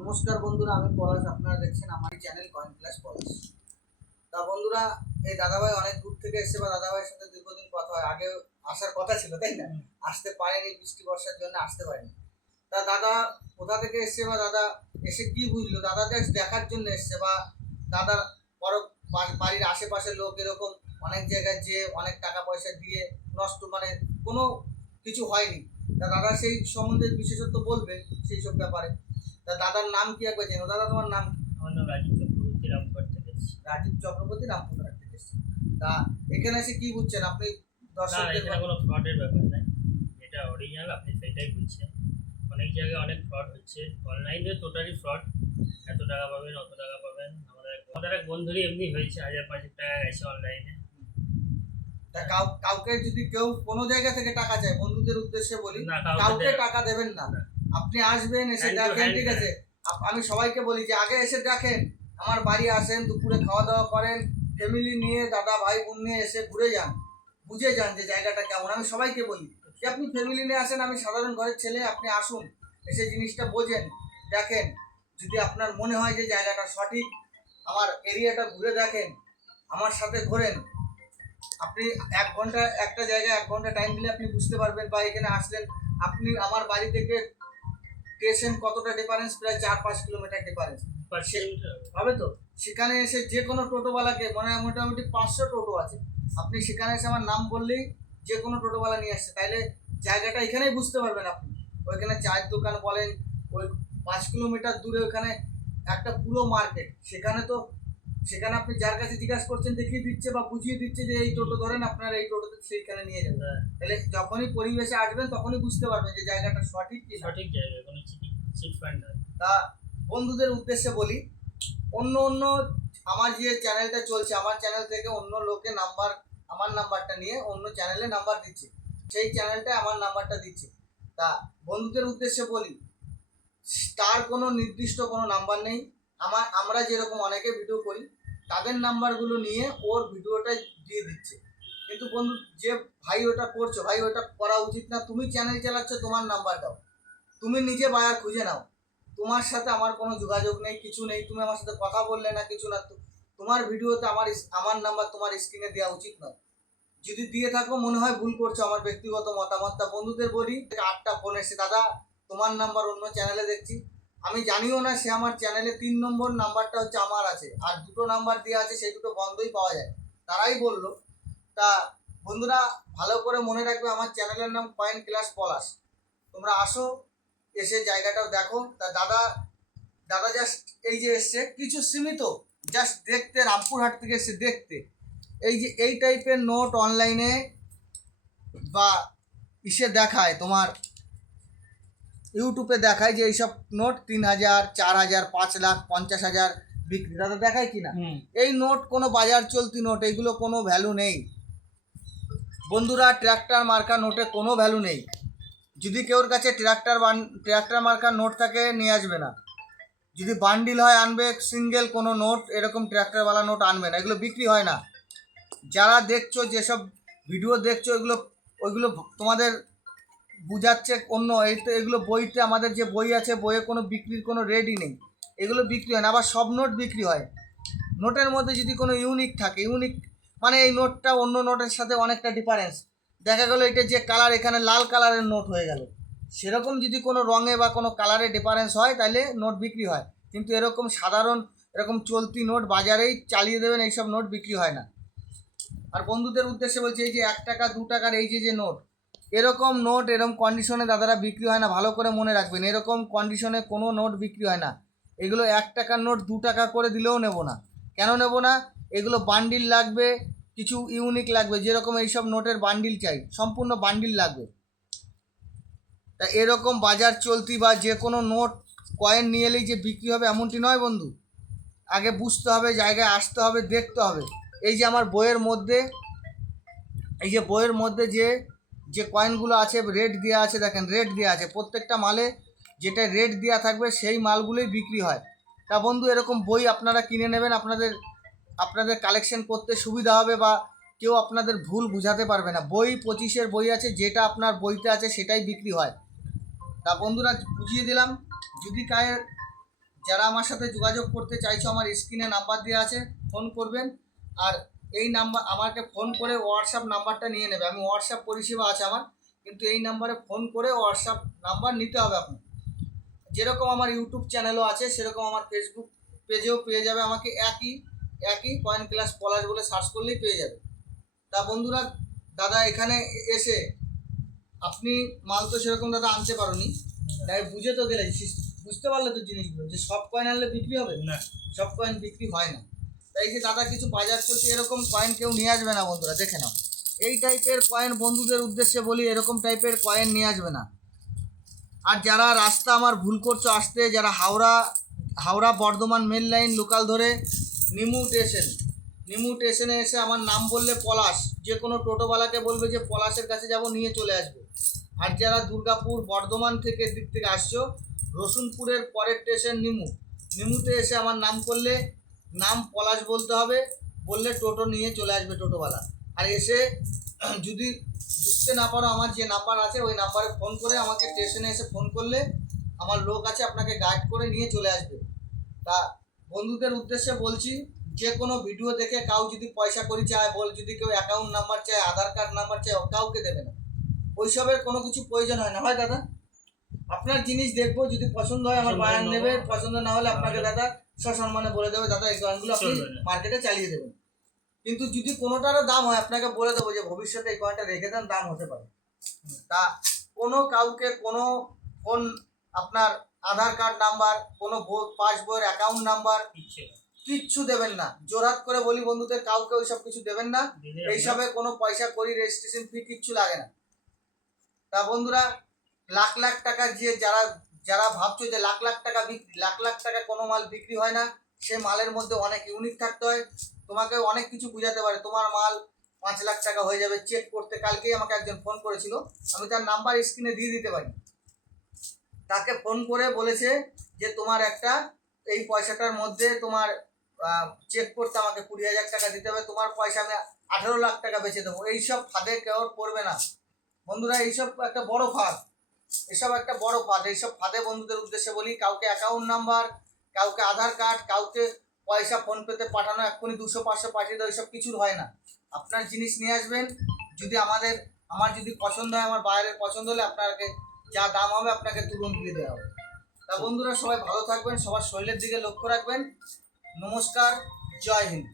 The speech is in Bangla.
নমস্কার বন্ধুরা, আমি পলাশ। আপনারা দেখছেন আমার চ্যানেল কয়েন প্লাস পলাশ। তা বন্ধুরা, এই দাদাভাই অনেক দূর থেকে এসেছে বা দাদাভাইয়ের সাথে দীর্ঘদিন কথা হয়, আগে আসার কথা ছিল তাই না? আসতে পারেনি, বৃষ্টি বর্ষার জন্য আসতে পারেনি। তা দাদা কোথা থেকে এসছে বা দাদা এসে কি বুঝলো, দাদা দেখার জন্য এসছে বা দাদার বড় বাড়ির আশেপাশের লোক এরকম অনেক জায়গায় যে অনেক টাকা পয়সা দিয়ে নষ্ট, মানে কোনো কিছু হয়নি। তা দাদা সেই সম্বন্ধে বিশেষত্ব বলবে সেই সব ব্যাপারে। তা দাদার নাম কি একবার জেনো। দাদা তোমার নাম কি? আমার নাম রাজীব চক্রবর্তী, রামপুরহাট থেকে এসেছি। রাজীব চক্রবর্তী, রামপুরহাট থেকে এসেছে। তা এখানে এসে কি বুঝছেন আপনি? না, এখানে কোনো ফ্রডের ব্যাপার নাই, এটা অরিজিনাল, আপনি সেটাই বুঝছেন। অনেক জায়গায় অনেক ফ্রড হচ্ছে, অনলাইনে টোটালি ফ্রড। এত টাকা পাবেন, অত টাকা পাবেন। আমাদের এক বন্ধুরই এমনি হয়েছে, 1000-5,000 টাকা গেছে অনলাইনে। তা কাউকে যদি কেউ কোনো জায়গা থেকে টাকা চায়, বন্ধুদের উদ্দেশ্যে বলি, না, কাউকে টাকা দেবেন না। আপনি আসবেন, এসে দেখেন, ঠিক আছে? আমি সবাইকে বলি যে আগে এসে দেখেন, আমার বাড়ি আসেন, দুপুরে খাওয়া দাওয়া করেন, ফ্যামিলি নিয়ে, দাদা ভাই বোন নিয়ে এসে ঘুরে যান, বুঝে যান যে জায়গাটা কেমন। আমি সবাইকে বলি যে আপনি ফ্যামিলি নিয়ে আসেন, আমি সাধারণ ঘরের ছেলে, আপনি আসুন, এসে জিনিসটা বোঝেন, দেখেন। যদি আপনার মনে হয় যে জায়গাটা সঠিক, আমার এরিয়াটা ঘুরে দেখেন, আমার সাথে ঘোরেন। আপনি 1 ঘন্টা একটা জায়গায় 1 ঘন্টা টাইম দিলে আপনি বুঝতে পারবেন। বা এখানে আসলেন, আপনি আমার বাড়ি থেকে স্টেশন কতটা ডিফারেন্স, প্রায় 4-5 কিলোমিটার ডিফারেন্স হবে। তো সেখানে এসে যে কোনো টোটোওয়ালাকে, মানে মোটামুটি 500 টোটো আছে, আপনি সেখানে এসে আমার নাম বললেই যে কোনো টোটোওয়ালা নিয়ে আসছে, তাইলে জায়গাটা এখানেই বুঝতে পারবেন আপনি। ওইখানে চায়ের দোকান বলেন, ওই 5 কিলোমিটার দূরে ওখানে একটা পুরো মার্কেট, সেখানে আপনি যার কাছে জিজ্ঞাসা করছেন দেখিয়ে দিচ্ছে বা বুঝিয়ে দিচ্ছে যে এই টোটো ধরেন, আপনার এই টোটোতে সেইখানে নিয়ে যাবেন। তাহলে যখনই পরিবেশে আসবেন তখনই বুঝতে পারবেন যে জায়গাটা সঠিক কি সঠিক জায়গায় কোনো চিট ফান্ড নয়। তা বন্ধুদের উদ্দেশ্যে বলি, অন্য আমার যে চ্যানেলটা চলছে, আমার চ্যানেল থেকে অন্য লোকে নাম্বার, আমার নাম্বারটা নিয়ে অন্য চ্যানেলে নাম্বার দিচ্ছে, সেই চ্যানেলটায় আমার নাম্বারটা দিচ্ছে। তা বন্ধুদের উদ্দেশ্যে বলি, তার কোনো নির্দিষ্ট কোনো নাম্বার নেই। আমরা যেরকম অনেকে ভিডিও করি, তাদের নাম্বারগুলো নিয়ে ওর ভিডিওটা দিয়ে দিচ্ছে। কিন্তু বন্ধু, যে ভাই ওটা করছো, ভাই ওটা করা উচিত না। তুমি চ্যানেল চালাচ্ছ, তোমার নাম্বার দাও, তুমি নিজে বায়ার খুঁজে নাও। তোমার সাথে আমার কোনো যোগাযোগ নেই, কিছু নেই, তুমি আমার সাথে কথা বললে না, কিছু না। তোমার ভিডিওতে আমার নাম্বার তোমার স্ক্রিনে দেওয়া উচিত নয়। যদি দিয়ে থাকো, মনে হয় ভুল করছো, আমার ব্যক্তিগত মতামত। তা বন্ধুদের বলি, 8টা ফোন এসে, দাদা তোমার নাম্বার অন্য চ্যানেলে দেখছি, আমি জানিও না সে আমার চ্যানেলে 3 নম্বর নাম্বারটা হচ্ছে আমার আছে, আর 2টো নাম্বার দেওয়া আছে, সেই 2টো বন্ধই পাওয়া যায়, তারাই বললো। তা বন্ধুরা, ভালো করে মনে রাখবে, আমার চ্যানেলের নাম কয়েন ক্লাস পলাশ। তোমরা আসো, এসে জায়গাটাও দেখো। তা দাদা জাস্ট এই যে এসছে কিছু সীমিত, জাস্ট দেখতে, রামপুরহাট থেকে এসে দেখতে, এই যে এই টাইপের নোট অনলাইনে বা ইসে দেখায়, তোমার ইউটিউবে দেখায় যে এইসব নোট 3,000, 4,000, 5 লাখ, 50,000 বিক্রি, দাদা দেখায় কিনা? এই নোট কোনো বাজার চলতি নোট, এইগুলো কোনো ভ্যালু নেই বন্ধুরা। ট্র্যাক্টর মার্কা নোটে কোনো ভ্যালু নেই। যদি কেউর কাছে ট্র্যাক্টর মার্কার নোট থাকে, নিয়ে আসবে না। যদি বান্ডিল হয় আনবে, সিঙ্গেল কোনো নোট, এরকম ট্র্যাক্টরওয়ালা নোট আনবে না, এগুলো বিক্রি হয় না। যারা দেখছো, যেসব ভিডিও দেখছো, ওইগুলো তোমাদের বুঝাচ্ছে অন্য, এই তো এগুলো বইতে, আমাদের যে বই আছে, বইয়ে কোনো বিক্রির কোনো রেটই নেই, এগুলো বিক্রি হয় না। আবার সব নোট বিক্রি হয়। নোটের মধ্যে যদি কোনো ইউনিক থাকে, মানে এই নোটটা অন্য নোটের সাথে অনেকটা ডিফারেন্স, দেখা গেলো এটা যে কালার, এখানে লাল কালারের নোট হয়ে গেল, সেরকম যদি কোনো রঙে বা কোনো কালারে ডিফারেন্স হয়, তাহলে নোট বিক্রি হয়। কিন্তু এরকম সাধারণ, এরকম চলতি নোট বাজারেই চালিয়ে দেবেন, এইসব নোট বিক্রি হয় না। আর বন্ধুদের উদ্দেশ্যে বলছি, এই যে 1 টাকা 2 টাকার এই যে নোট, এরকম নোট এরকম কন্ডিশনে দাদারা বিক্রি হয় না। ভালো করে মনে রাখবেন, এরকম কন্ডিশনে কোনো নোট বিক্রি হয় না। এগুলো 1 টাকার নোট 2 টাকা করে দিলেও নেব না। কেন নেব না? এগুলো বান্ডিল লাগবে, কিছু ইউনিক লাগবে, যেরকম এইসব নোটের বান্ডিল চাই, সম্পূর্ণ বান্ডিল লাগবে। তা এরকম বাজার চলতি বা যে কোনো নোট কয়েন নিয়ে এলেই যে বিক্রি হবে এমনটি নয় বন্ধু। আগে বুঝতে হবে, জায়গায় আসতে হবে, দেখতে হবে। এই যে আমার বইয়ের মধ্যে, এই যে বইয়ের মধ্যে যে কয়েনগুলো আছে, রেট দেওয়া আছে, দেখেন রেট দেওয়া আছে, প্রত্যেকটা মালে যেটা রেট দেওয়া থাকবে সেই মালগুলোই বিক্রি হয়। তা বন্ধু, এরকম বই আপনারা কিনে নেবেন, আপনাদের কালেকশন করতে সুবিধা হবে, বা কেউ আপনাদের ভুল বুঝাতে পারবে না। বই 25-এর বই আছে, যেটা আপনার বইতে আছে সেটাই বিক্রি হয়। তা বন্ধুরা, বুঝিয়ে দিলাম। যদি যারা আমার সাথে যোগাযোগ করতে চাইছো আমার স্ক্রিনে নাম্বার দেওয়া আছে, ফোন করবেন। আর এই নাম্বার আমাকে ফোন করে হোয়াটসঅ্যাপ নাম্বারটা নিয়ে নেবে। আমি হোয়াটসঅ্যাপ পরিষেবা আছে আমার, কিন্তু এই নাম্বারে ফোন করে হোয়াটসঅ্যাপ নাম্বার নিতে হবে আপনার। যেরকম আমার ইউটিউব চ্যানেলও আছে সেরকম আমার ফেসবুক পেজেও পেয়ে যাবে আমাকে, একই কয়েন ক্লাস পলাশ বলে সার্চ করলেই পেয়ে যাবে। তা বন্ধুরা, দাদা এখানে এসে আপনি মাল তো সেরকম দাদা আনতে পারোনি, তাই বুঝে তো গেলে, বুঝতে পারলে তো জিনিসগুলো যে সব কয়েন আনলে বিক্রি হবে না, সব কয়েন বিক্রি হয় না। তাই যে দাদা কিছু বাজার চলছে, এরকম কয়েন কেউ নিয়ে আসবে না বন্ধুরা, দেখে নাও। এই টাইপের কয়েন বন্ধুদের উদ্দেশ্যে বলি, এরকম টাইপের কয়েন নিয়ে আসবে না। আর যারা রাস্তা আমার ভুল করছো আসতে, যারা Howrah Bardhaman main line local ধরে নিমু স্টেশনে এসে আমার নাম বললে পলাশ, যে কোনো টোটোওয়ালাকে বলবে যে পলাশের কাছে যাব, নিয়ে চলে আসবে। আর যারা দুর্গাপুর বর্ধমান থেকে দিক থেকে আসছো, রসুনপুরের পরের স্টেশন নিমুতে এসে আমার নাম করলে, নাম পলাশ বলতে হবে, বললে টোটো নিয়ে চলে আসবে টোটোওয়ালা। আর এসে যদি বুঝতে না পারো, আমার যে নাম্বার আছে ওই নাম্বারে ফোন করে আমাকে স্টেশনে এসে ফোন করলে আমার লোক আছে আপনাকে গাইড করে নিয়ে চলে আসবে। তা বন্ধুদের উদ্দেশ্যে বলছি, যে কোনো ভিডিও দেখে কাউ যদি পয়সা করি চায়, যদি কেউ অ্যাকাউন্ট নাম্বার চায়, আধার কার্ড নাম্বার চায়, কাউকে দেবে না। ওইসবের কোনো কিছু প্রয়োজন হয় না। হয় দাদা, আপনার জিনিস দেখবো, যদি পছন্দ হয় আমার বায়ান নেবে, পছন্দ না হলে আপনাকে দাদা সসম্মানে বলে দেবে দাদা এই কয়েনগুলো আপনি মার্কেটে চালিয়ে দেবেন। কিন্তু যদি কোনোটারও দাম হয় আপনাকে বলে দেবো যে ভবিষ্যতে এই কয়েনটা রেখে দেন, দাম হতে পারে। তা কোনো কাউকে কোনো ফোন, আপনার আধার কার্ড নাম্বার, কোনো পাসবইয়ের অ্যাকাউন্ট নাম্বার কিচ্ছু দেবেন না। জোরাত করে বলি বন্ধুদের, কাউকে ওইসব কিছু দেবেন না। এইসবে কোনো পয়সা করি, রেজিস্ট্রেশন ফি কিচ্ছু লাগে না। তা বন্ধুরা, লাখ লাখ টাকা যে যারা ভাবছো যে লাখ লাখ টাকা বিক্রি, লাখ লাখ টাকা কোনো মাল বিক্রি হয় না। সে মালের মধ্যে অনেক ইউনিট থাকতে হয়। তোমাকে অনেক কিছু বোঝাতে পারে, তোমার মাল 5 লাখ টাকা হয়ে যাবে চেক করতে। কালকেই আমাকে একজন ফোন করেছিল, আমি তার নাম্বার স্ক্রিনে দিয়ে দিতে পারি। তাকে ফোন করে বলেছে যে তোমার একটা এই পয়সাটার মধ্যে তোমার চেক করতে আমাকে 20,000 টাকা দিতে হবে, তোমার পয়সা আমি 18 লাখ টাকা বেচে দেবো। এইসব ফাঁদে কেউ পড়বে না বন্ধুরা, এইসব একটা বড় ফাঁদ, এইসব ফাঁদে বন্ধুদের উদ্দেশ্যে বলি, কাউকে অ্যাকাউন্ট নাম্বার, কাউকে আধার কার্ড, কাউকে পয়সা ফোনপেতে পাঠানো, এক্ষুনি 200-500 পাঠিয়ে দেওয়া, এইসব কিছুর হয় না। আপনার জিনিস নিয়ে আসবেন, যদি আমার যদি পছন্দ হয়, আমার বাইরের পছন্দ হলে আপনাকে যা দাম হবে আপনাকে তুরন্ত দিয়ে দেওয়া হবে। তা বন্ধুরা, সবাই ভালো থাকবেন, সবার শরীরের দিকে লক্ষ্য রাখবেন। নমস্কার, জয় হিন্দ।